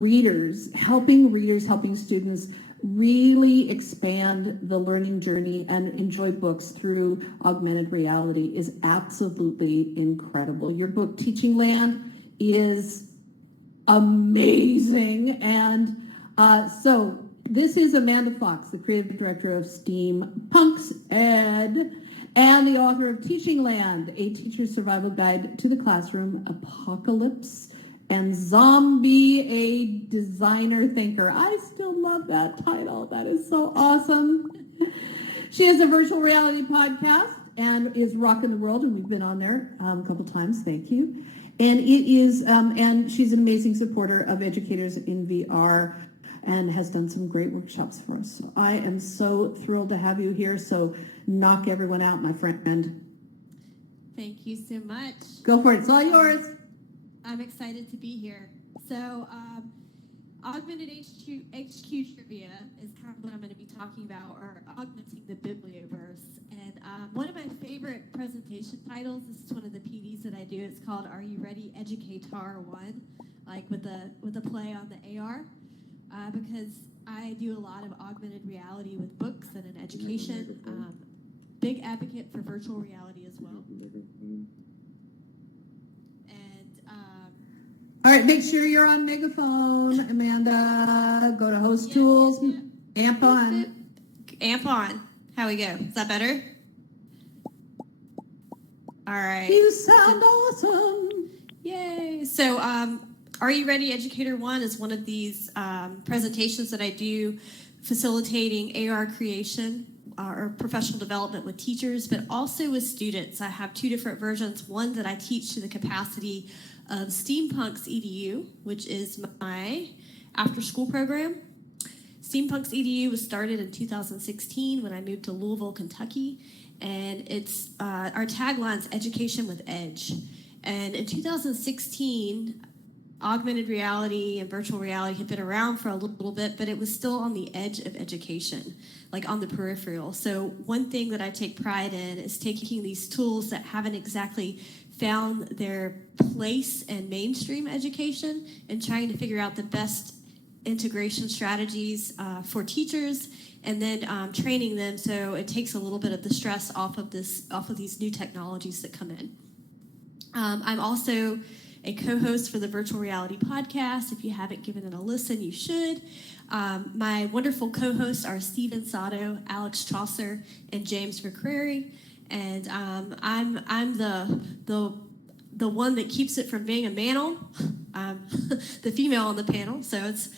helping students really expand the learning journey and enjoy books through augmented reality is absolutely incredible. Your book, Teachingland, is amazing. And so this is Amanda Fox, the creative director of STEAMPunks Ed, and the author of Teachingland, a teacher's survival guide to the classroom, apocalypse, and Zombie, a designer thinker. I still love that title. That is so awesome. She has a virtual reality podcast and is rocking the world, and we've been on there a couple times. Thank you. And it is, and she's an amazing supporter of educators in VR and has done some great workshops for us. So I am so thrilled to have you here. So knock everyone out, my friend. Thank you so much. Go for it. It's all yours. I'm excited to be here. So, augmented HQ trivia is kind of what I'm going to be talking about, or augmenting the Biblioverse. And one of my favorite presentation titles, this is one of the PDs that I do, it's called Are You Ready Educator 1, like with a play on the AR, because I do a lot of augmented reality with books and in education. Big advocate for virtual reality as well. All right, make sure you're on megaphone, Amanda. Go to host tools, amp on. Amp on. How we go? Is that better? All right. You sound awesome. Yay. So, Are You Ready Educator 1 is one of these presentations that I do facilitating AR creation or professional development with teachers, but also with students. I have two different versions. One that I teach to the capacity of STEAMPunks EDU, which is my after-school program. STEAMPunks EDU was started in 2016 when I moved to Louisville, Kentucky, and it's our tagline is Education with Edge. And in 2016, augmented reality and virtual reality had been around for a little bit, but it was still on the edge of education, like on the peripheral. So one thing that I take pride in is taking these tools that haven't exactly found their place in mainstream education and trying to figure out the best integration strategies for teachers, and then training them so it takes a little bit of the stress off of these new technologies that come in. I'm also a co-host for the Virtual Reality Podcast. If you haven't given it a listen, you should. My wonderful co-hosts are Steven Sato, Alex Chaucer, and James McCrary. And I'm the one that keeps it from being a manel, the female on the panel. So it's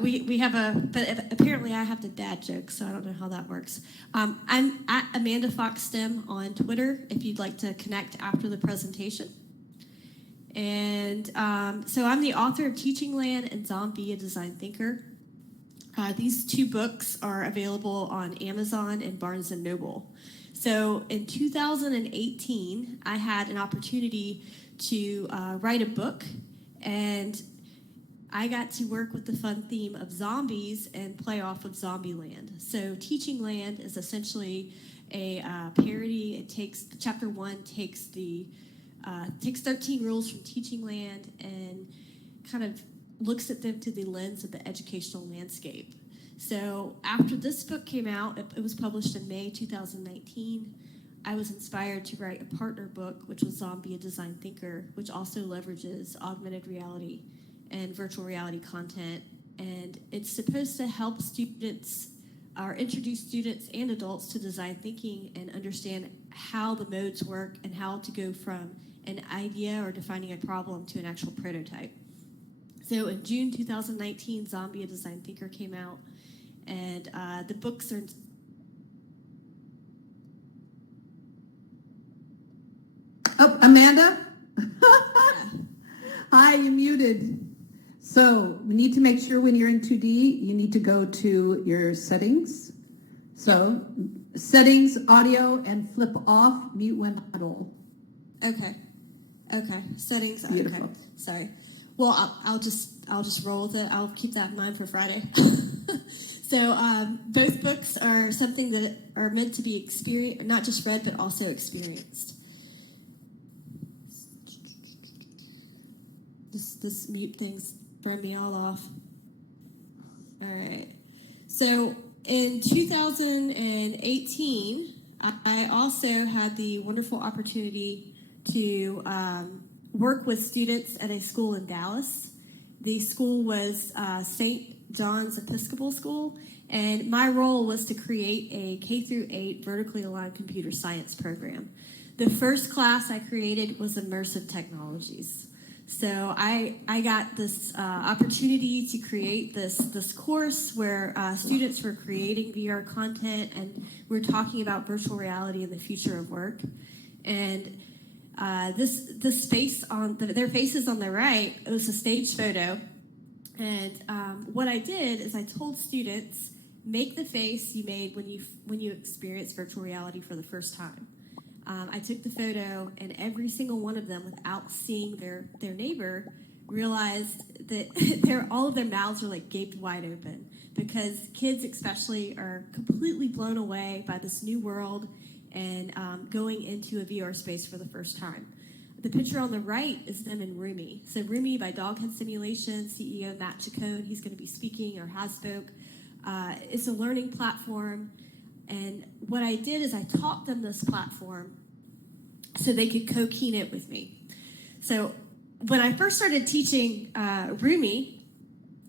we have but apparently I have the dad joke, so I don't know how that works. I'm at Amanda Fox STEM on Twitter if you'd like to connect after the presentation. And so I'm the author of Teachingland and Zombie, a Design Thinker. These two books are available on Amazon and Barnes & Noble. So in 2018, I had an opportunity to write a book, and I got to work with the fun theme of zombies and play off of Zombieland. So Teachingland is essentially a parody. It takes, chapter 1 takes 13 rules from Teachingland and kind of looks at them through the lens of the educational landscape. So after this book came out, it was published in May 2019, I was inspired to write a partner book, which was Zombie, a Design Thinker, which also leverages augmented reality and virtual reality content. And it's supposed to help students, or introduce students and adults to design thinking and understand how the modes work and how to go from an idea or defining a problem to an actual prototype. So in June 2019, Zombie, a Design Thinker came out, and the books are... Oh, Amanda? Hi, you're muted. So we need to make sure when you're in 2D, you need to go to your settings. So settings, audio, and flip off, mute when idle. Okay. Settings. Beautiful. Okay. Sorry. Well, I'll just roll with it. I'll keep that in mind for Friday. So both books are something that are meant to be experienced, not just read, but also experienced. This mute thing's Turn me all off. All right. So in 2018, I also had the wonderful opportunity to work with students at a school in Dallas. The school was St. John's Episcopal School, and my role was to create a K through 8 vertically aligned computer science program. The first class I created was immersive technologies. So I got this opportunity to create this course where students were creating VR content, and we're talking about virtual reality and the future of work. And this space on their faces on the right, it was a stage photo. And what I did is I told students, make the face you made when you experienced virtual reality for the first time. I took the photo, and every single one of them, without seeing their neighbor, realized that all of their mouths are like gaped wide open, because kids especially are completely blown away by this new world and going into a VR space for the first time. The picture on the right is them in Rumi. So Rumi by Doghead Simulation, CEO Matt Chacon, he's going to be speaking or has spoke. It's a learning platform. And what I did is I taught them this platform so they could co-keynote with me. So when I first started teaching Rumi,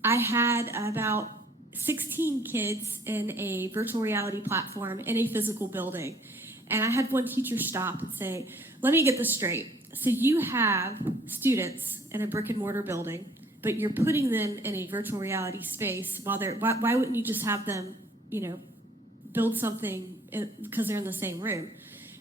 I had about 16 kids in a virtual reality platform in a physical building. And I had one teacher stop and say, let me get this straight. So you have students in a brick and mortar building, but you're putting them in a virtual reality space while why wouldn't you just have them, build something because they're in the same room?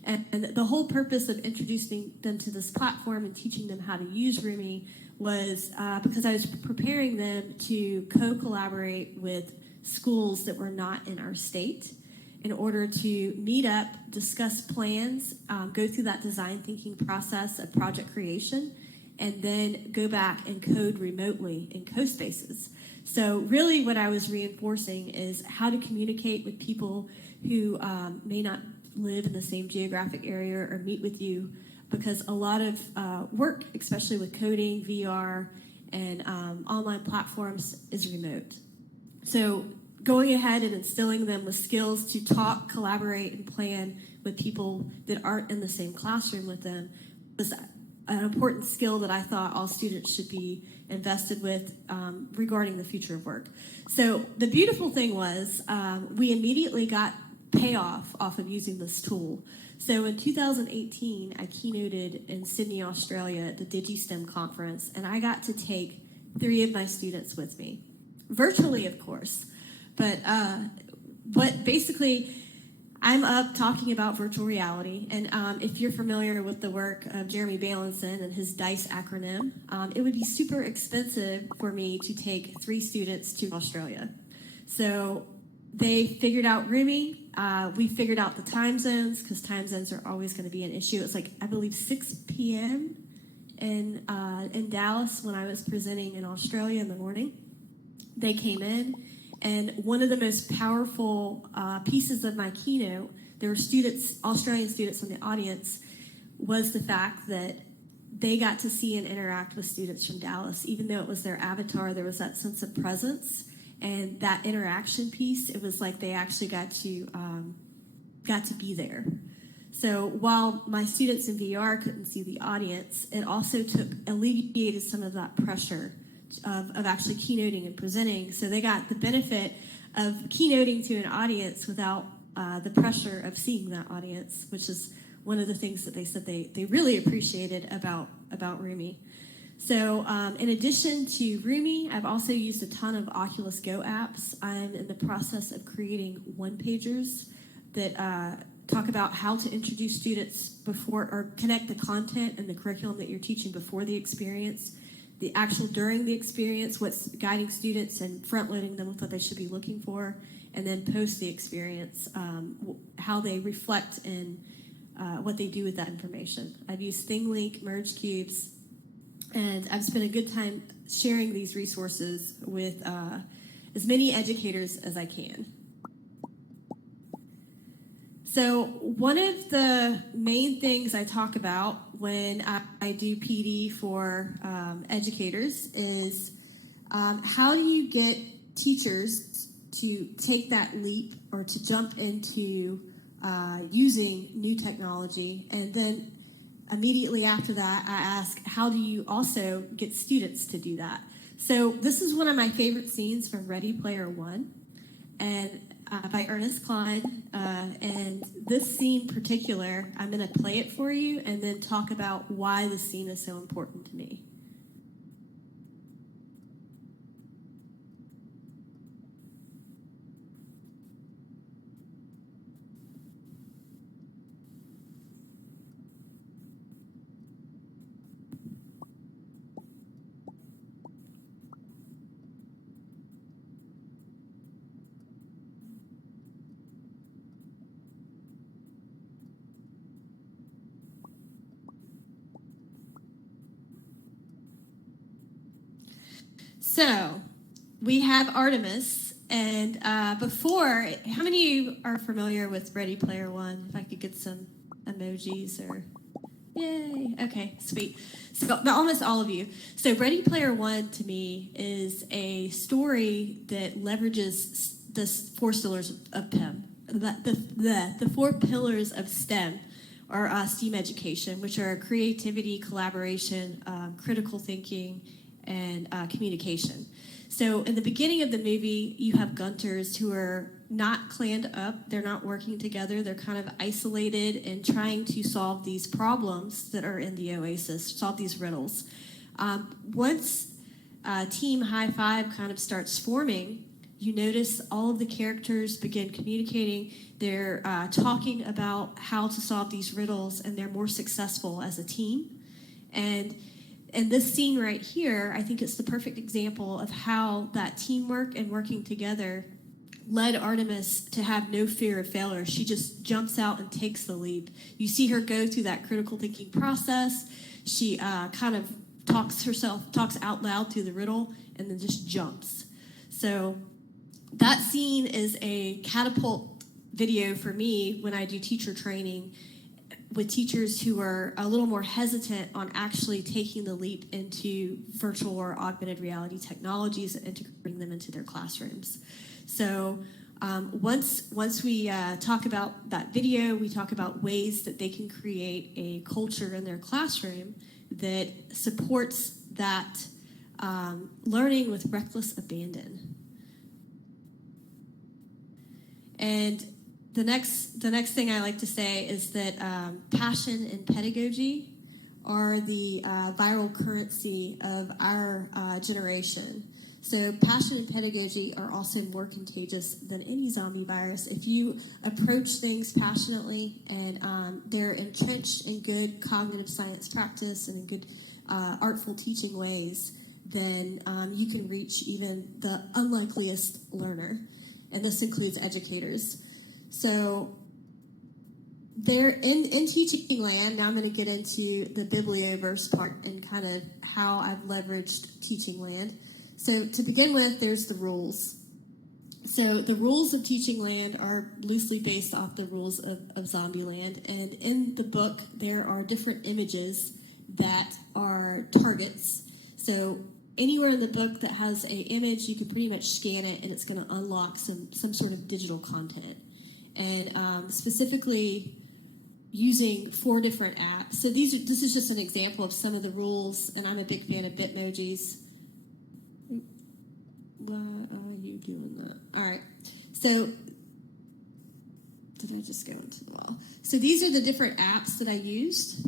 And the whole purpose of introducing them to this platform and teaching them how to use Rumi was because I was preparing them to co-collaborate with schools that were not in our state in order to meet up, discuss plans, go through that design thinking process of project creation, and then go back and code remotely in co-spaces. So really what I was reinforcing is how to communicate with people who may not live in the same geographic area or meet with you, because a lot of work, especially with coding, VR, and online platforms, is remote. So going ahead and instilling them with skills to talk, collaborate, and plan with people that aren't in the same classroom with them was an important skill that I thought all students should be invested with regarding the future of work. So the beautiful thing was we immediately got payoff off of using this tool. So in 2018, I keynoted in Sydney, Australia at the DigiSTEM conference, and I got to take 3 of my students with me, virtually, of course. But basically, I'm up talking about virtual reality, and if you're familiar with the work of Jeremy Bailenson and his DICE acronym, it would be super expensive for me to take 3 students to Australia. So they figured out Rumi. We figured out the time zones, because time zones are always going to be an issue. It's like, I believe, 6 p.m. in Dallas when I was presenting in Australia in the morning. They came in. And one of the most powerful pieces of my keynote, there were students, Australian students in the audience, was the fact that they got to see and interact with students from Dallas. Even though it was their avatar, there was that sense of presence and that interaction piece. It was like they actually got to be there. So while my students in VR couldn't see the audience, it also alleviated some of that pressure of actually keynoting and presenting. So they got the benefit of keynoting to an audience without the pressure of seeing that audience, which is one of the things that they said they really appreciated about Rumi. So in addition to Rumi, I've also used a ton of Oculus Go apps. I'm in the process of creating one-pagers that talk about how to introduce students before, or connect the content and the curriculum that you're teaching before the experience, the actual during the experience, what's guiding students and front-loading them with what they should be looking for, and then post the experience, how they reflect in what they do with that information. I've used ThingLink, Merge Cubes, and I've spent a good time sharing these resources with as many educators as I can. So one of the main things I talk about when I do PD for educators is How do you get teachers to take that leap or to jump into using new technology? And then immediately after that, I ask, how do you also get students to do that? So this is one of my favorite scenes from Ready Player One, and by Ernest Cline. And this scene in particular, I'm going to play it for you and then talk about why the scene is so important to me. So we have Artemis, and before, how many of you are familiar with Ready Player One? If I could get some emojis or, yay, okay, sweet. So almost all of you. So Ready Player One to me is a story that leverages the four pillars of PEM, the four pillars of STEM, or STEAM education, which are creativity, collaboration, critical thinking, and communication. So in the beginning of the movie, you have Gunters who are not claned up. They're not working together. They're kind of isolated and trying to solve these problems that are in the oasis, solve these riddles. Once Team High Five kind of starts forming, you notice all of the characters begin communicating. They're talking about how to solve these riddles, and they're more successful as a team. And this scene right here, I think it's the perfect example of how that teamwork and working together led Artemis to have no fear of failure. She just jumps out and takes the leap. You see her go through that critical thinking process. She kind of talks out loud through the riddle, and then just jumps. So that scene is a catapult video for me when I do teacher training with teachers who are a little more hesitant on actually taking the leap into virtual or augmented reality technologies and integrating them into their classrooms. So once we talk about that video, we talk about ways that they can create a culture in their classroom that supports that learning with reckless abandon. And the next thing I like to say is that passion and pedagogy are the viral currency of our generation. So passion and pedagogy are also more contagious than any zombie virus. If you approach things passionately and they're entrenched in good cognitive science practice and in good artful teaching ways, then you can reach even the unlikeliest learner. And this includes educators. So there in Teachingland, now I'm going to get into the Biblioverse part and kind of how I've leveraged Teachingland. So to begin with, there's the rules. So the rules of Teachingland are loosely based off the rules of Zombieland. And in the book, there are different images that are targets. So anywhere in the book that has an image, you can pretty much scan it, and it's going to unlock some sort of digital content. And specifically using 4 different apps. So this is just an example of some of the rules, and I'm a big fan of Bitmojis. Why are you doing that? All right. So did I just go into the wall? So these are the different apps that I used.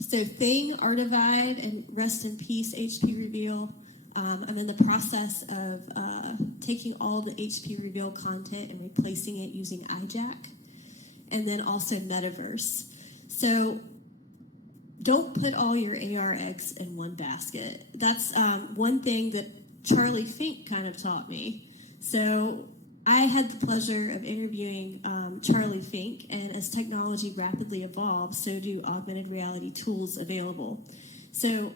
So Thing, Artivide, and Rest in Peace, HP Reveal. I'm in the process of taking all the HP Reveal content and replacing it using iJack, and then also Metaverse. So don't put all your AR eggs in one basket. That's one thing that Charlie Fink kind of taught me. So I had the pleasure of interviewing Charlie Fink, and as technology rapidly evolves, so do augmented reality tools available. So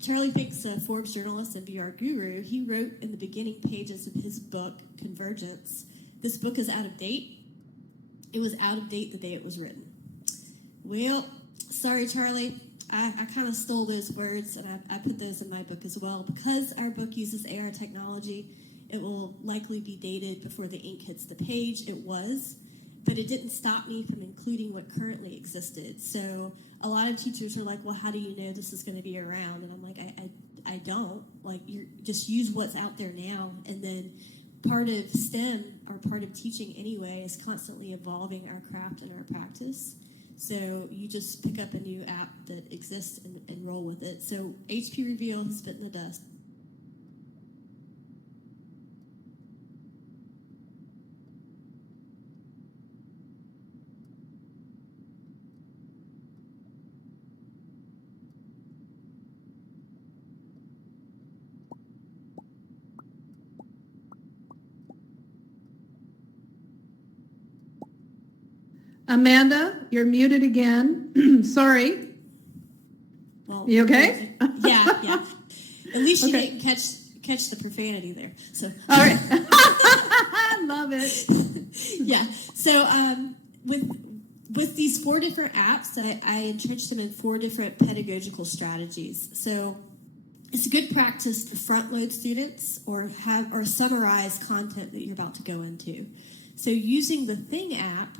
Charlie Fink's a Forbes journalist and VR guru. He wrote in the beginning pages of his book, Convergence, this book is out of date. It was out of date the day it was written. Well, sorry, Charlie. I kind of stole those words and I put those in my book as well. Because our book uses AR technology, it will likely be dated before the ink hits the page. It was, but it didn't stop me from including what currently existed. So a lot of teachers are like, well, how do you know this is going to be around? And I'm like, I don't. Like, you just use what's out there now. And then part of STEM, or part of teaching anyway, is constantly evolving our craft and our practice. So you just pick up a new app that exists and roll with it. So HP Reveal has bitten the dust. Amanda, you're muted again. Sorry. Well, you okay? Yeah. At least you Okay. didn't catch the profanity there. So All right. I love it. Yeah. So with these 4 different apps, I entrenched them in 4 different pedagogical strategies. So it's a good practice to front load students or summarize content that you're about to go into. So using the Thing app,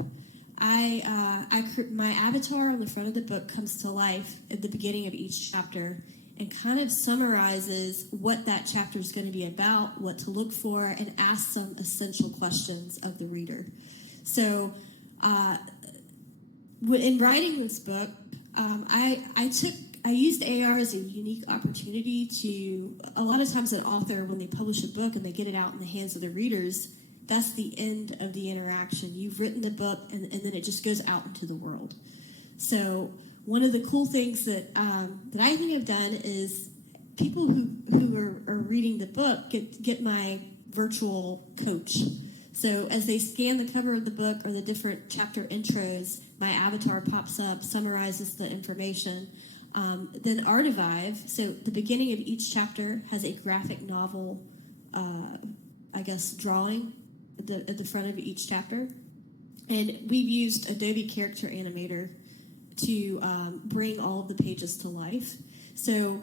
my avatar on the front of the book comes to life at the beginning of each chapter and kind of summarizes what that chapter is going to be about, what to look for, and asks some essential questions of the reader. So in writing this book, I used AR as a unique opportunity to, a lot of times an author, when they publish a book and they get it out in the hands of the readers, that's the end of the interaction. You've written the book, and then it just goes out into the world. So one of the cool things that I think I've done is people who are reading the book get my virtual coach. So as they scan the cover of the book or the different chapter intros, my avatar pops up, summarizes the information. Then Artivive, so the beginning of each chapter has a graphic novel, drawing at the front of each chapter. And we've used Adobe Character Animator to bring all of the pages to life. So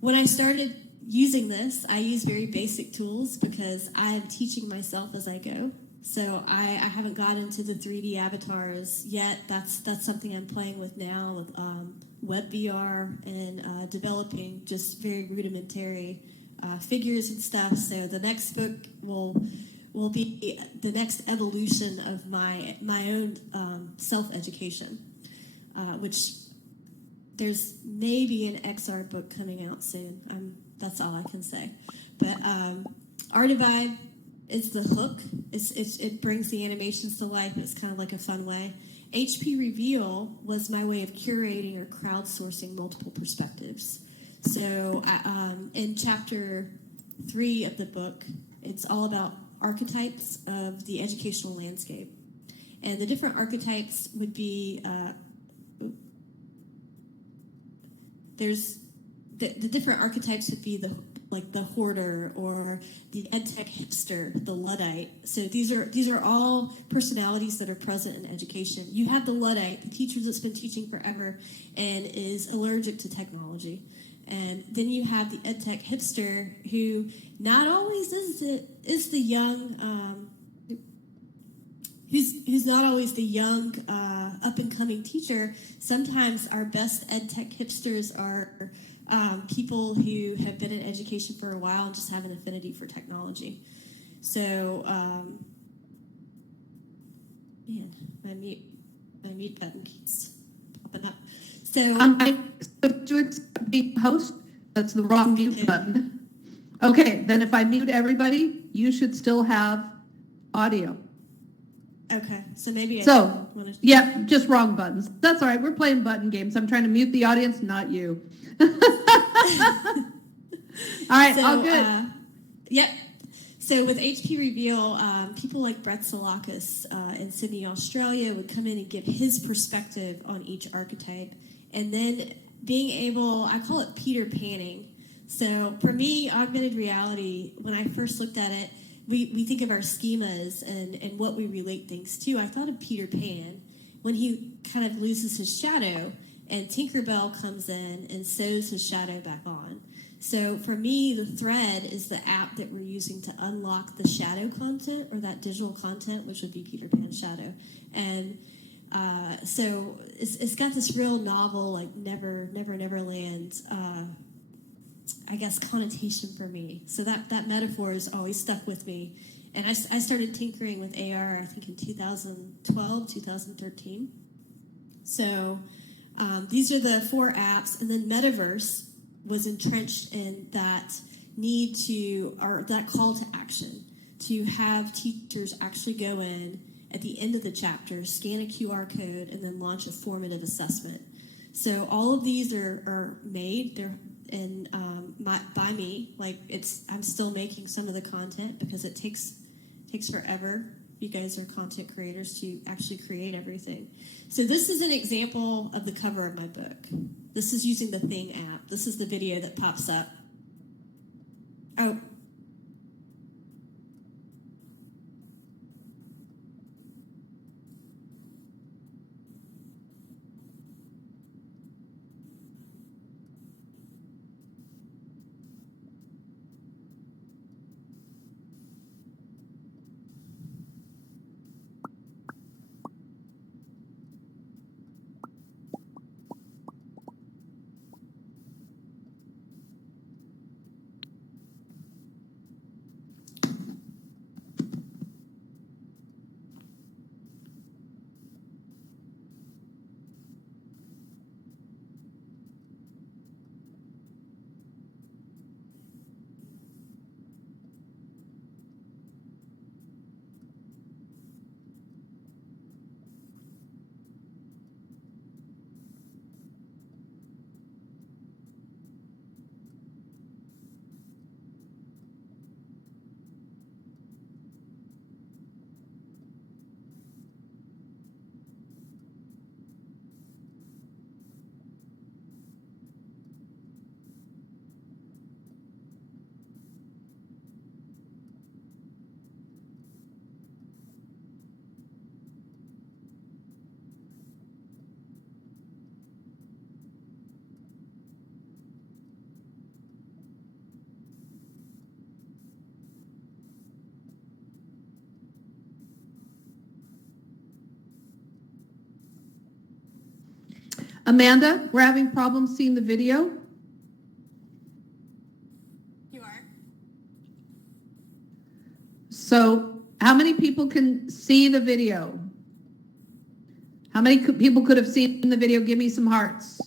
when I started using this, I use very basic tools because I'm teaching myself as I go. So I haven't got into the 3D avatars yet. That's something I'm playing with now with WebVR and developing just very rudimentary figures and stuff. So the next book will be the next evolution of my own self-education, which there's maybe an XR book coming out soon. That's all I can say. But Artivive is the hook. It brings the animations to life. It's kind of like a fun way. HP Reveal was my way of curating or crowdsourcing multiple perspectives. So in chapter 3 of the book, it's all about archetypes of the educational landscape. And the different archetypes would be, the different archetypes would be the hoarder or the edtech hipster, the Luddite. So these are all personalities that are present in education. You have the Luddite, the teacher that's been teaching forever and is allergic to technology. And then you have the edtech hipster, who not always is the young, who's not always the young up and coming teacher. Sometimes our best edtech hipsters are people who have been in education for a while and just have an affinity for technology. So, my mute button keeps popping up. So, to be host, that's the wrong mute button. Okay, then if I mute everybody, you should still have audio. Okay, so maybe yeah, just wrong buttons. That's all right. We're playing button games. I'm trying to mute the audience, not you. All right, all good. Yep. So with HP Reveal, people like Brett Salakis in Sydney, Australia, would come in and give his perspective on each archetype, and then being able, I call it Peter Panning. So for me, augmented reality, when I first looked at it, we think of our schemas and what we relate things to. I thought of Peter Pan when he kind of loses his shadow and Tinkerbell comes in and sews his shadow back on. So for me, the thread is the app that we're using to unlock the shadow content, or that digital content, which would be Peter Pan's shadow. And so it's got this real novel, like Neverland, I guess, connotation for me. So that metaphor has always stuck with me. And I started tinkering with AR, I think, in 2012, 2013. So these are the 4 apps. And then Metaverse was entrenched in that need to, or that call to action, to have teachers actually go in at the end of the chapter, scan a QR code, and then launch a formative assessment. So all of these are made. They're by me. Like, I'm still making some of the content because it takes forever. You guys are content creators to actually create everything. So this is an example of the cover of my book. This is using the Thing app. This is the video that pops up. Oh. Amanda, we're having problems seeing the video. You are? So how many people can see the video? How many people could have seen the video? Give me some hearts.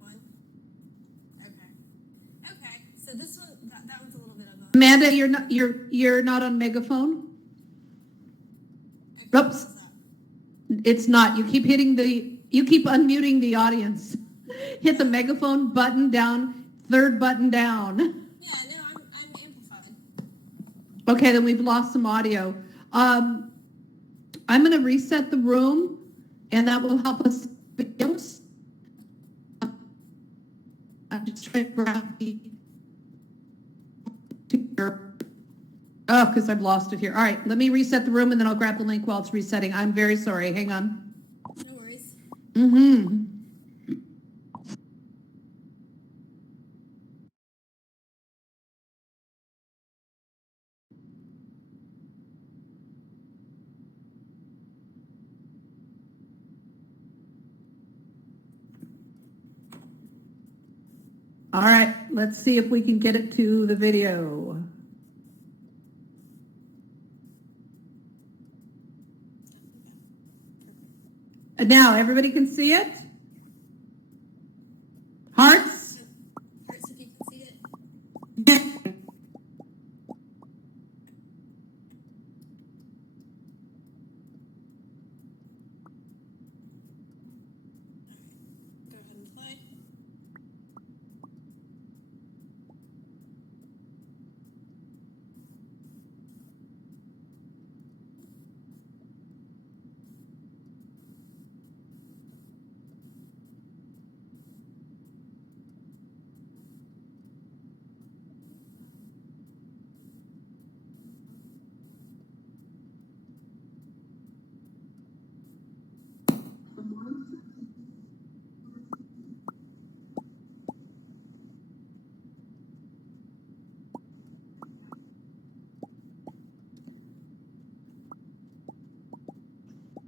1. Okay. So this one, that one's a little bit of a... Amanda, you're not on megaphone. Okay, Oops. It's not. You keep unmuting the audience. Hit the megaphone button down, 3rd button down. Yeah, no, I'm amplified. Okay, then we've lost some audio. I'm going to reset the room, and that will help us. I'm just trying to grab the... Oh, because I've lost it here. All right, let me reset the room, and then I'll grab the link while it's resetting. I'm very sorry. Hang on. No worries. All right, let's see if we can get it to the video. And now everybody can see it? Hearts? Hearts if you can see it. Go ahead and play.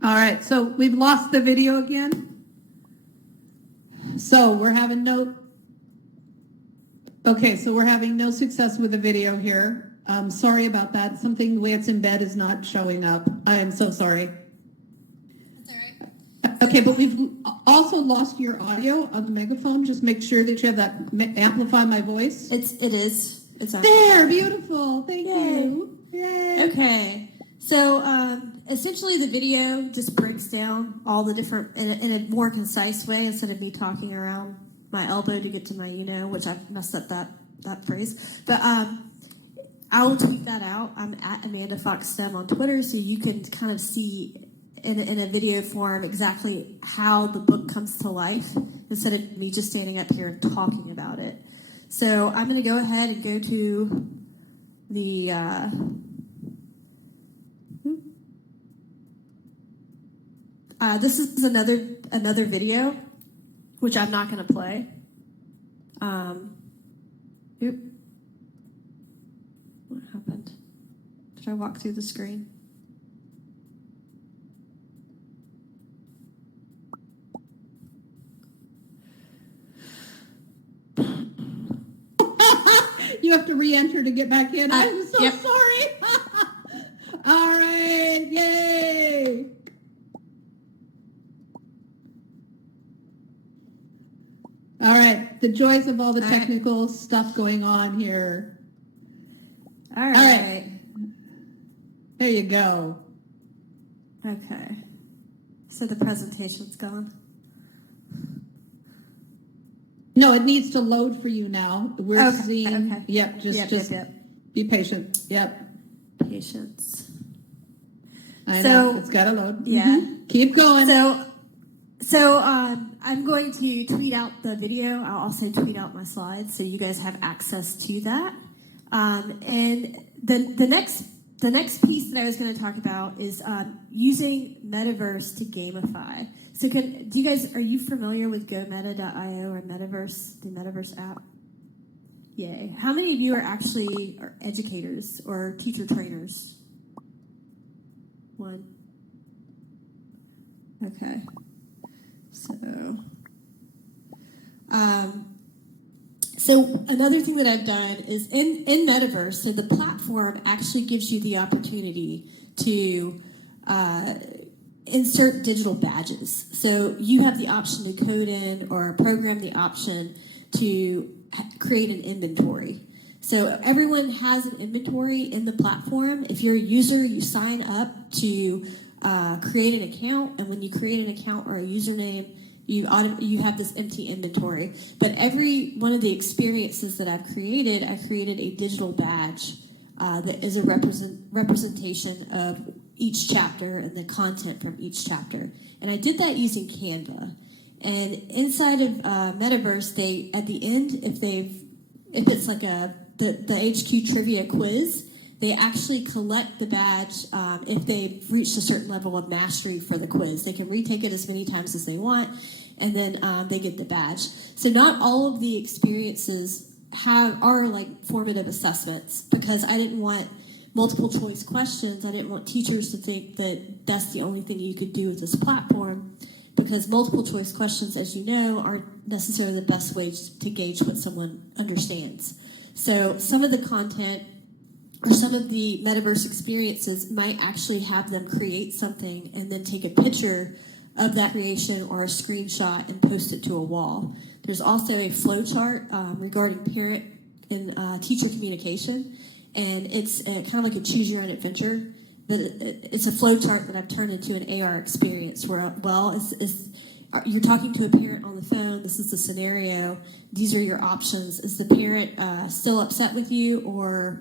All right, so we've lost the video again. So we're having no success with the video here. Sorry about that. Something the way it's in bed is not showing up. I am so sorry. That's all right. Okay, but we've also lost your audio on the megaphone. Just make sure that you have that amplify my voice. It is. It's there. Beautiful. Thank Yay. you. Yay. Okay. So essentially, the video just breaks down all the different in a more concise way instead of me talking around my elbow to get to my which I've messed up that phrase. But I will tweet that out. I'm at Amanda Fox STEM on Twitter, so you can kind of see in a video form exactly how the book comes to life instead of me just standing up here and talking about it. So I'm going to go ahead and go to the this is another video, which I'm not going to play. What happened? Did I walk through the screen? You have to re-enter to get back in. I'm so yep. sorry. All right, yay. All right, the joys of all the technical stuff going on here. All right. There you go. Okay. So the presentation's gone. No, it needs to load for you now. We're Okay, seeing. okay. Yep, just be patient. Yep. Patience. I know it's got to load. Yeah. Mm-hmm. Keep going. So I'm going to tweet out the video. I'll also tweet out my slides so you guys have access to that. And the next piece that I was going to talk about is using Metaverse to gamify. So are you familiar with GoMeta.io or Metaverse, the Metaverse app? Yay. How many of you are educators or teacher trainers? One. Okay. So another thing that I've done is in Metaverse, so the platform actually gives you the opportunity to insert digital badges. So you have the option to code in or program the option to create an inventory. So everyone has an inventory in the platform. If you're a user, you sign up to create an account, and when you create an account or a username, you have this empty inventory. But every one of the experiences that I created a digital badge that is a representation of each chapter and the content from each chapter. And I did that using Canva. And inside of Metaverse, they at the end, if it's like the HQ trivia quiz, they actually collect the badge if they've reached a certain level of mastery for the quiz. They can retake it as many times as they want, and then they get the badge. So not all of the experiences are like formative assessments, because I didn't want multiple choice questions. I didn't want teachers to think that that's the only thing you could do with this platform, because multiple choice questions, as you know, aren't necessarily the best way to gauge what someone understands. So some of the content or some of the Metaverse experiences might actually have them create something and then take a picture of that creation or a screenshot and post it to a wall. There's also a flow chart regarding parent and teacher communication, and it's kind of like a choose your own adventure, but it's a flow chart that I've turned into an AR experience where, you're talking to a parent on the phone. This is the scenario. These are your options. Is the parent still upset with you, or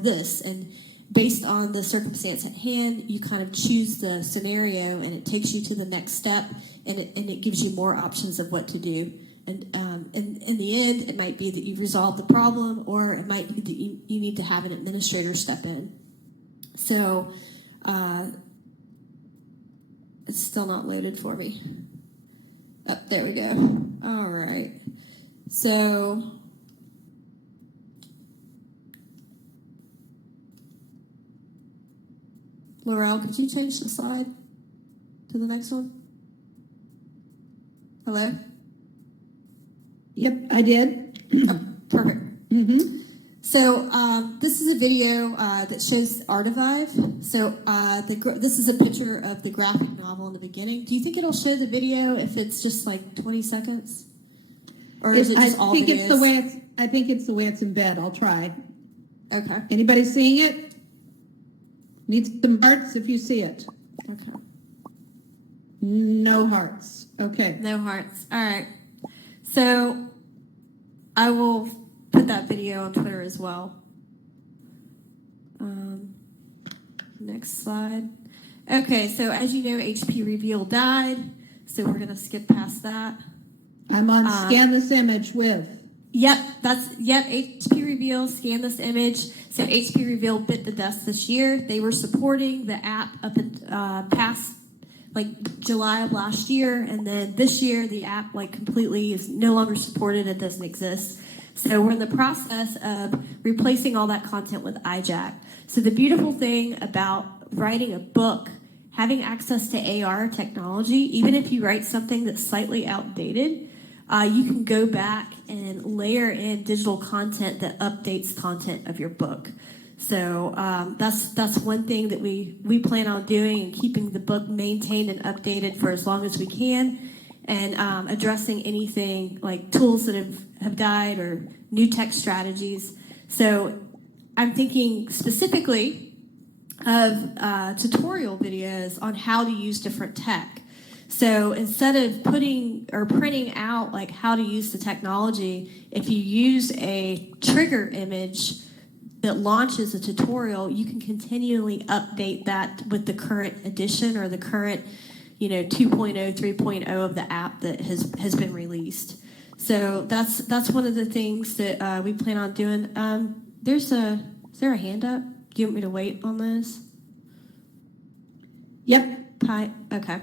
this? And based on the circumstance at hand, you kind of choose the scenario, and it takes you to the next step, and it gives you more options of what to do. And in the end, it might be that you've resolved the problem, or it might be that you need to have an administrator step in. So it's still not loaded for me. Oh, there we go. All right. So Laurel, could you change the slide? to the next one. Hello? Yep, I did. Oh, perfect. So this is a video that shows Artivive. So this is a picture of the graphic novel in the beginning. Do you think it'll show the video if it's just like 20 seconds? Or is it just all videos? I think it's the way it's in bed. I'll try. Okay. Anybody seeing it? Need some hearts if you see it. Okay. No hearts. Okay. No hearts. All right. So I will put that video on Twitter as well. Next slide. Okay, so as you know, HP Reveal died, so we're going to skip past that. I'm on scan this image with. Yep, HP Reveal, scan this image. So HP Reveal bit the dust this year. They were supporting the app up at past like July of last year, and then this year the app like completely is no longer supported. It doesn't exist. So we're in the process of replacing all that content with iJack. So the beautiful thing about writing a book, having access to AR technology, even if you write something that's slightly outdated, you can go back and layer in digital content that updates content of your book. So that's one thing that we plan on doing, and keeping the book maintained and updated for as long as we can, and addressing anything like tools that have died or new tech strategies. So I'm thinking specifically of tutorial videos on how to use different tech. So instead of putting or printing out like how to use the technology, if you use a trigger image that launches a tutorial, you can continually update that with the current edition or the current 2.0, 3.0 of the app that has been released. So that's one of the things that we plan on doing. Is there a hand up? Do you want me to wait on this? Yep. Hi. Okay.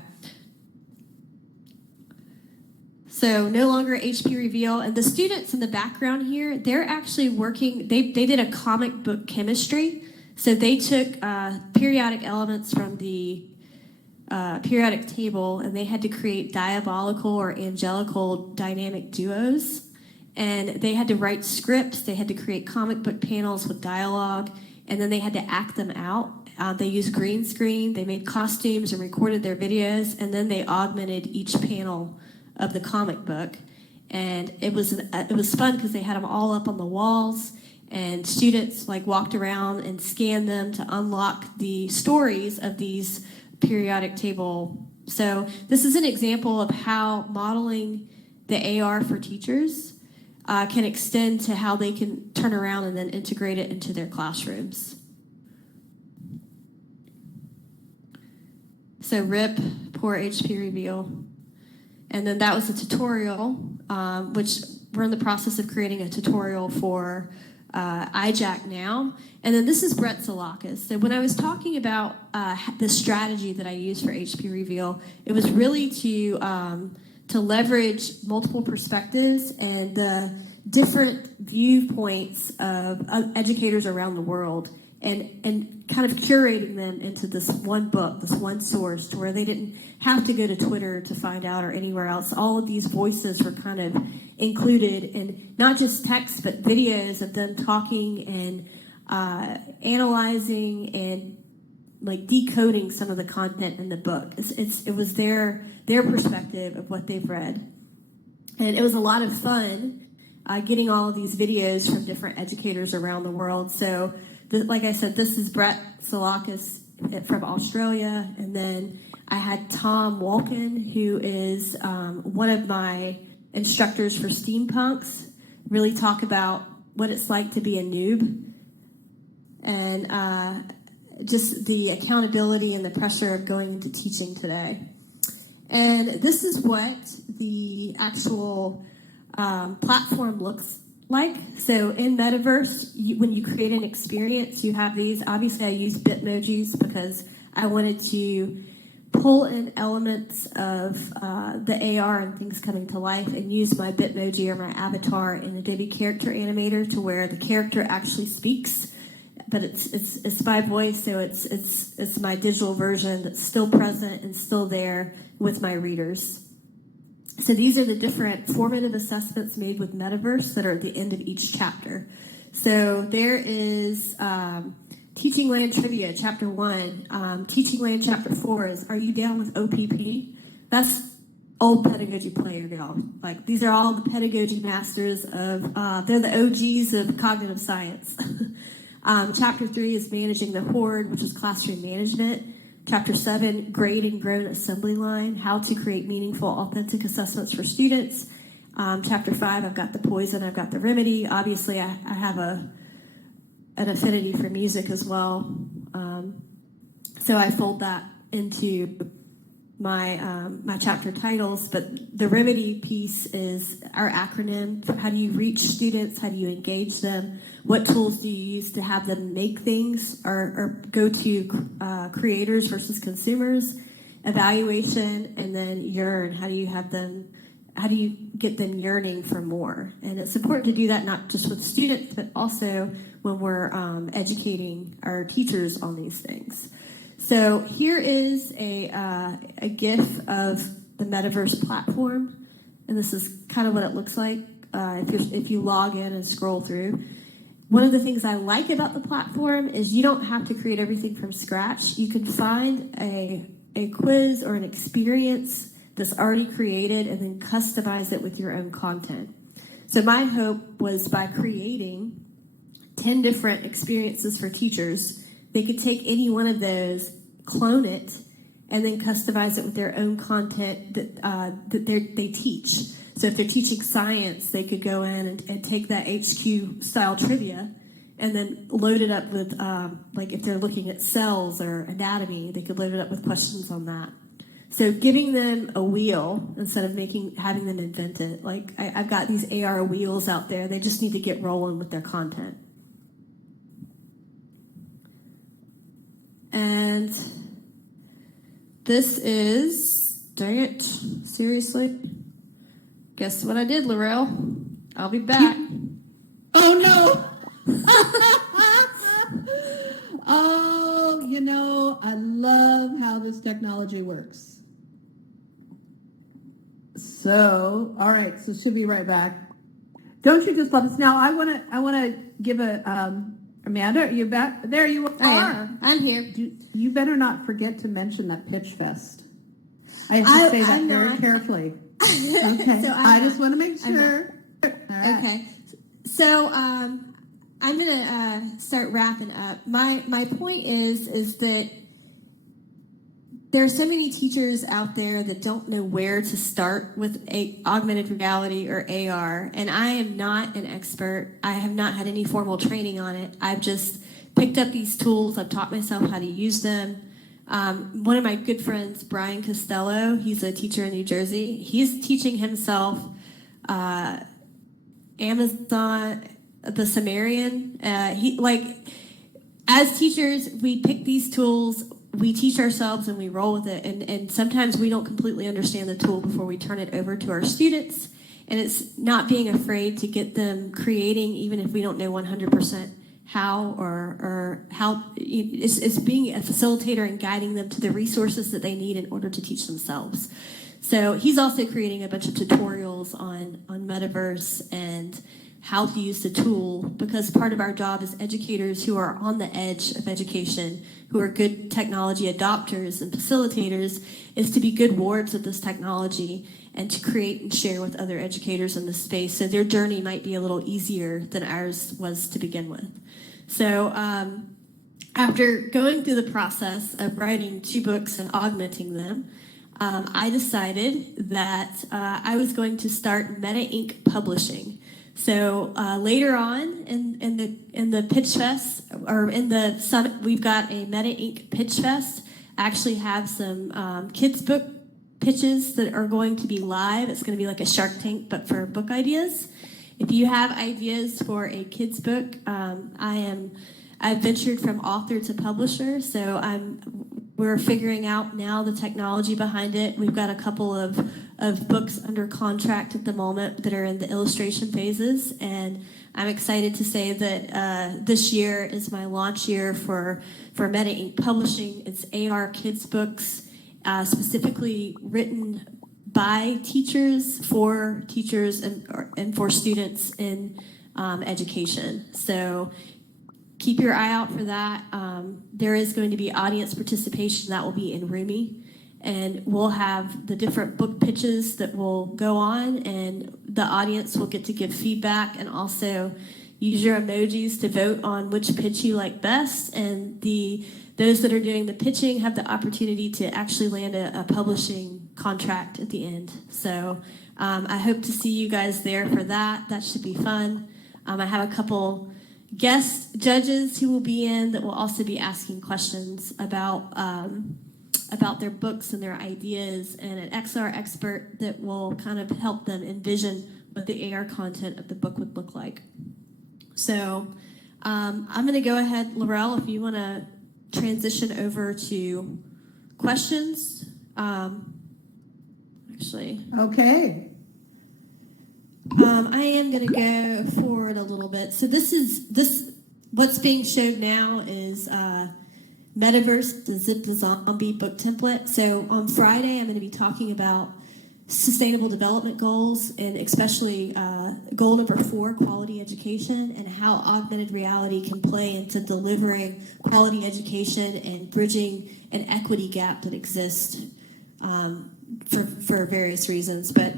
So no longer HP Reveal, and the students in the background here, they're actually working. They did a comic book chemistry. So they took periodic elements from the periodic table, and they had to create diabolical or angelical dynamic duos. And they had to write scripts. They had to create comic book panels with dialogue, and then they had to act them out. They used green screen. They made costumes and recorded their videos, and then they augmented each panel of the comic book. And it was fun because they had them all up on the walls, and students like walked around and scanned them to unlock the stories of these periodic table. So this is an example of how modeling the AR for teachers can extend to how they can turn around and then integrate it into their classrooms. So RIP, poor HP Reveal. And then that was a tutorial, which we're in the process of creating a tutorial for iJack now. And then this is Brett Zalakis. So when I was talking about the strategy that I use for HP Reveal, it was really to leverage multiple perspectives and the different viewpoints of educators around the world, and kind of curating them into this one book, this one source, to where they didn't have to go to Twitter to find out or anywhere else. All of these voices were kind of included in not just text, but videos of them talking and analyzing and like decoding some of the content in the book. It was their perspective of what they've read. And it was a lot of fun getting all of these videos from different educators around the world. So like I said, this is Brett Zalakis from Australia, and then I had Tom Walken, who is one of my instructors for STEAMPunks, really talk about what it's like to be a noob, and just the accountability and the pressure of going into teaching today. And this is what the actual platform looks like. So in Metaverse, when you create an experience, you have these. Obviously, I use Bitmojis because I wanted to pull in elements of the AR and things coming to life, and use my Bitmoji or my avatar in Adobe Character Animator to where the character actually speaks but it's my voice, so it's my digital version that's still present and still there with my readers. So these are the different formative assessments made with Metaverse that are at the end of each chapter. So there is Teachingland Trivia, Chapter 1. Teachingland Chapter 4 is, are you down with OPP? That's old pedagogy player, y'all. Like, these are all the pedagogy masters of, they're the OGs of cognitive science. Chapter 3 is Managing the Horde, which is classroom management. Chapter 7, Grade and Grown Assembly Line, how to create meaningful, authentic assessments for students. Chapter 5, I've got the poison, I've got the remedy. Obviously, I have an affinity for music as well. So I fold that into my chapter titles, but the remedy piece is our acronym. How do you reach students? How do you engage them? What tools do you use to have them make things or go to creators versus consumers? Evaluation, and then yearn. How do you get them yearning for more? And it's important to do that not just with students, but also when we're educating our teachers on these things. So here is a GIF of the Metaverse platform, and this is kind of what it looks like if you log in and scroll through. One of the things I like about the platform is you don't have to create everything from scratch. You can find a quiz or an experience that's already created and then customize it with your own content. So my hope was by creating 10 different experiences for teachers, they could take any one of those, clone it, and then customize it with their own content that they teach. So if they're teaching science, they could go in and take that HQ style trivia and then load it up with, like if they're looking at cells or anatomy, they could load it up with questions on that. So giving them a wheel instead of having them invent it. Like I've got these AR wheels out there. They just need to get rolling with their content. And this is, dang it, seriously? Guess what I did, Laurel? I'll be back. Oh, no. Oh, I love how this technology works. So, all right, so she'll be right back. Don't you just love this? Now, I want to give Amanda, are you back? There you are. I'm here. You better not forget to mention that Pitch Fest. I have to say that very carefully. Okay, so I just want to make sure. Right. Okay, so I'm going to start wrapping up. My point is that there are so many teachers out there that don't know where to start with augmented reality or AR, and I am not an expert. I have not had any formal training on it. I've just picked up these tools. I've taught myself how to use them. One of my good friends, Brian Costello, he's a teacher in New Jersey. He's teaching himself Amazon, the Sumerian. As teachers, we pick these tools, we teach ourselves, and we roll with it. And sometimes we don't completely understand the tool before we turn it over to our students. And it's not being afraid to get them creating, even if we don't know 100% how or how. It's being a facilitator and guiding them to the resources that they need in order to teach themselves. So he's also creating a bunch of tutorials on Metaverse and how to use the tool, because part of our job as educators who are on the edge of education, who are good technology adopters and facilitators, is to be good wards of this technology and to create and share with other educators in this space so their journey might be a little easier than ours was to begin with. So after going through the process of writing 2 books and augmenting them, I decided that I was going to start MetaInk publishing. So later on in the Pitch Fest, or in the summit, we've got a MetaInk Pitch Fest. I actually have some kids book pitches that are going to be live. It's going to be like a Shark Tank, but for book ideas. If you have ideas for a kids book, I've ventured from author to publisher, so we're figuring out now the technology behind it. We've got a couple of of books under contract at the moment that are in the illustration phases, and I'm excited to say that this year is my launch year for MetaInk Publishing. It's AR kids books, specifically written by teachers, for teachers, and for students in education. So keep your eye out for that. There is going to be audience participation that will be in Rumi, and we'll have the different book pitches that will go on, and the audience will get to give feedback and also use your emojis to vote on which pitch you like best. And those that are doing the pitching have the opportunity to actually land a publishing contract at the end. So I hope to see you guys there for that. That should be fun. I have a couple guest judges who will be in that will also be asking questions about their books and their ideas, and an XR expert that will kind of help them envision what the AR content of the book would look like. So I'm going to go ahead, Laurel, if you want to transition over to questions. Actually. Okay. I am going to go forward a little bit. So what's being showed now is Metaverse, the Zip the Zombie book template. So on Friday, I'm going to be talking about sustainable development goals, and especially goal number 4, quality education, and how augmented reality can play into delivering quality education and bridging an equity gap that exists for various reasons. But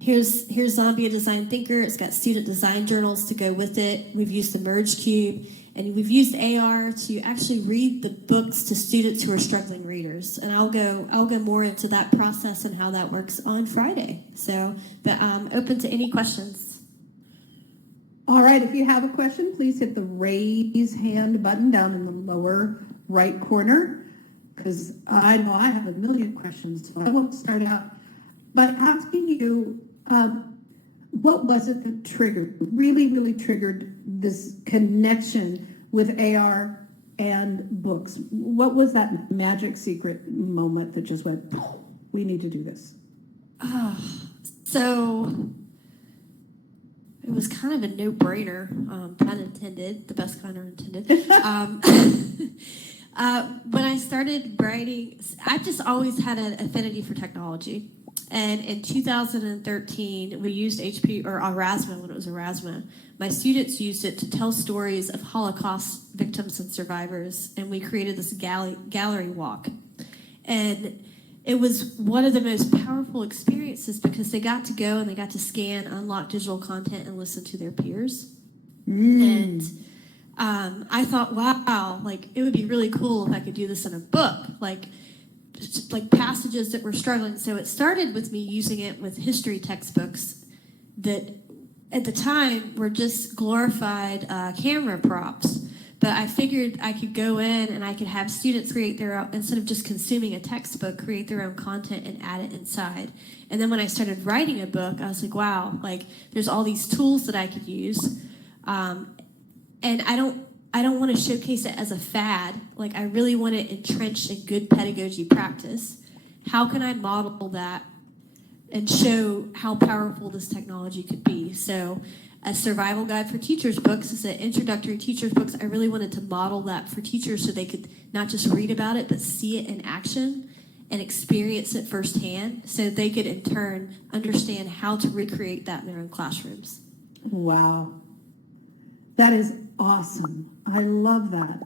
here's Zombie, a design thinker. It's got student design journals to go with it. We've used the Merge Cube, and we've used AR to actually read the books to students who are struggling readers. And I'll go more into that process and how that works on Friday. So, but I'm open to any questions. All right, if you have a question, please hit the raise hand button down in the lower right corner, because I know I have a million questions, so I won't start out by asking you, what was it that really triggered this connection with AR and books? What was that magic secret moment that just went, oh, we need to do this? So it was kind of a no-brainer, pun intended, the best kind of intended. When I started writing, I've just always had an affinity for technology. And in 2013, we used HP, or Erasmus, when it was Erasmus. My students used it to tell stories of Holocaust victims and survivors, and we created this gallery walk. And it was one of the most powerful experiences because they got to go and they got to scan, unlock digital content, and listen to their peers. And I thought, wow, like it would be really cool if I could do this in a book, like passages that were struggling. So it started with me using it with history textbooks that at the time were just glorified camera props. But I figured I could go in and I could have students create their own, instead of just consuming a textbook, create their own content and add it inside. And then when I started writing a book, I was like, wow, like there's all these tools that I could use. And I don't want to showcase it as a fad. Like I really want to entrench in good pedagogy practice. How can I model that and show how powerful this technology could be? So a survival guide for teachers books is an introductory teachers books. I really wanted to model that for teachers so they could not just read about it, but see it in action and experience it firsthand so they could in turn understand how to recreate that in their own classrooms. Wow. That is awesome. I love that.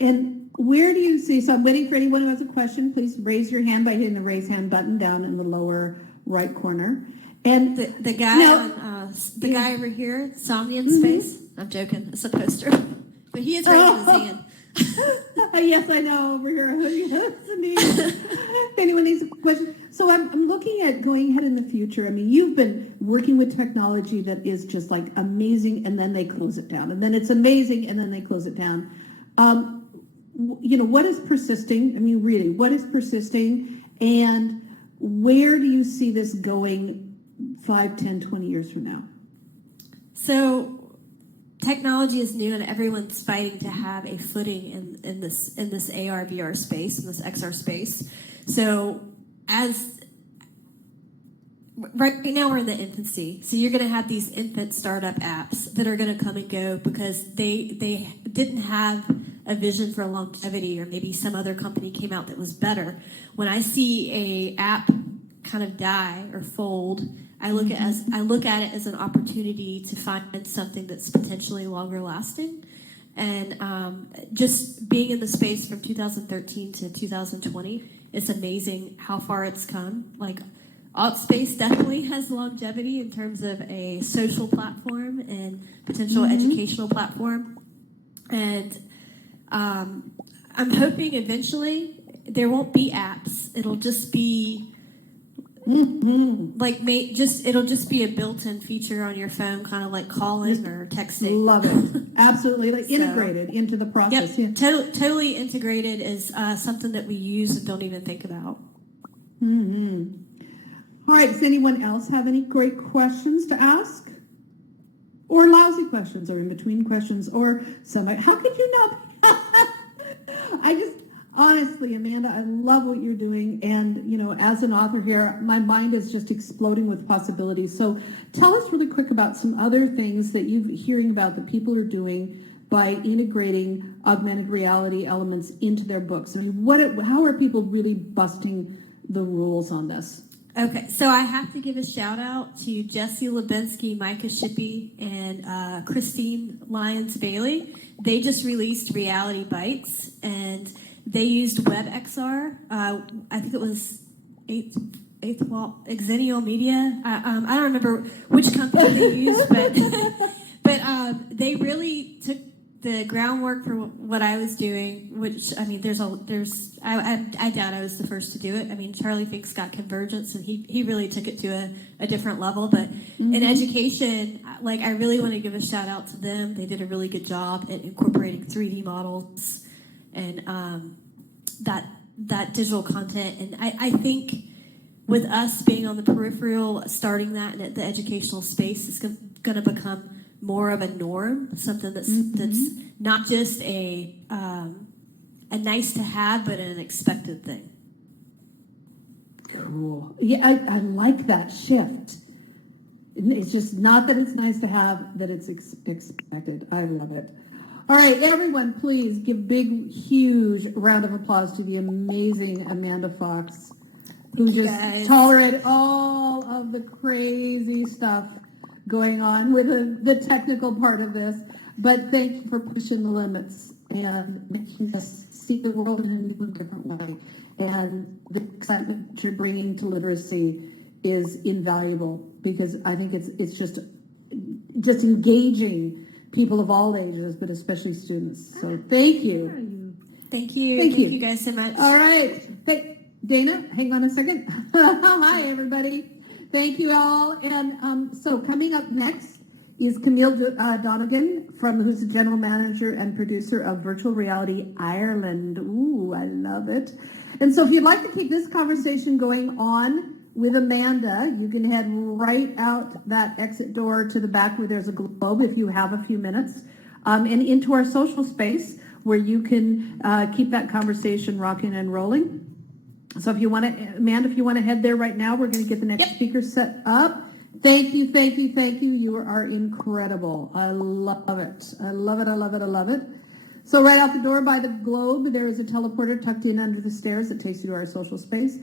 And where do you see, so I'm waiting for anyone who has a question, please raise your hand by hitting the raise hand button down in the lower right corner. And the guy guy over here, Somnian Space, I'm joking, it's a poster, but he is raising his hand. Yes, I know, over here. If anyone needs a question. So I'm looking at going ahead in the future. I mean, you've been working with technology that is just like amazing, and then they close it down. And then it's amazing, and then they close it down. What is persisting? I mean, really, what is persisting? And where do you see this going 5, 10, 20 years from now? So technology is new, and everyone's fighting to have a footing in this AR VR space, in this XR space. So as right now we're in the infancy. So you're going to have these infant startup apps that are going to come and go because they didn't have a vision for longevity, or maybe some other company came out that was better. When I see a app kind of die or fold, I look at it as an opportunity to find something that's potentially longer lasting. And just being in the space from 2013 to 2020, it's amazing how far it's come. Like, Altspace definitely has longevity in terms of a social platform and potential educational platform. And I'm hoping eventually there won't be apps. It'll just be it'll just be a built-in feature on your phone, kind of like calling or texting. Love it. Absolutely. Like integrated into the process. Yep. Yeah. Totally integrated is something that we use and don't even think about. All right. Does anyone else have any great questions to ask? Or lousy questions, or in between questions, or somebody? How could you not? Honestly, Amanda, I love what you're doing. And, as an author here, my mind is just exploding with possibilities. So tell us really quick about some other things that you're hearing about that people are doing by integrating augmented reality elements into their books. I mean, how are people really busting the rules on this? Okay, so I have to give a shout out to Jesse Lubinsky, Micah Shippey, and Christine Lyons-Bailey. They just released Reality Bites, and they used WebXR. I think it was Eighth Wall, Xennial Media. I don't remember which company they used, but they really took the groundwork for what I was doing. Which, I mean, I doubt I was the first to do it. I mean, Charlie Fink's got Convergence, and he really took it to a different level. But in education, like, I really want to give a shout out to them. They did a really good job at incorporating 3D models and that digital content. And I think with us being on the peripheral, starting that in the educational space is going to become more of a norm, something that's not just a nice to have, but an expected thing. Cool. Yeah, I like that shift. It's just not that it's nice to have, that it's expected. I love it. All right, everyone, please give big, huge round of applause to the amazing Amanda Fox, who just tolerated all of the crazy stuff going on with the technical part of this. But thank you for pushing the limits and making us see the world in a new and different way. And the excitement you're bringing to literacy is invaluable, because I think it's just engaging people of all ages, but especially students. So thank you. Thank you guys so much. All right. Dana, hang on a second. Hi, everybody. Thank you all. And so coming up next is Camille Donegan, who's the general manager and producer of Virtual Reality Ireland. Ooh, I love it. And so if you'd like to keep this conversation going on with Amanda, you can head right out that exit door to the back where there's a globe, if you have a few minutes, and into our social space where you can keep that conversation rocking and rolling. So if you want to, Amanda, if you want to head there right now, we're going to get the next speaker set up. Thank you. You are incredible. I love it. I love it. So right out the door by the globe, there is a teleporter tucked in under the stairs that takes you to our social space.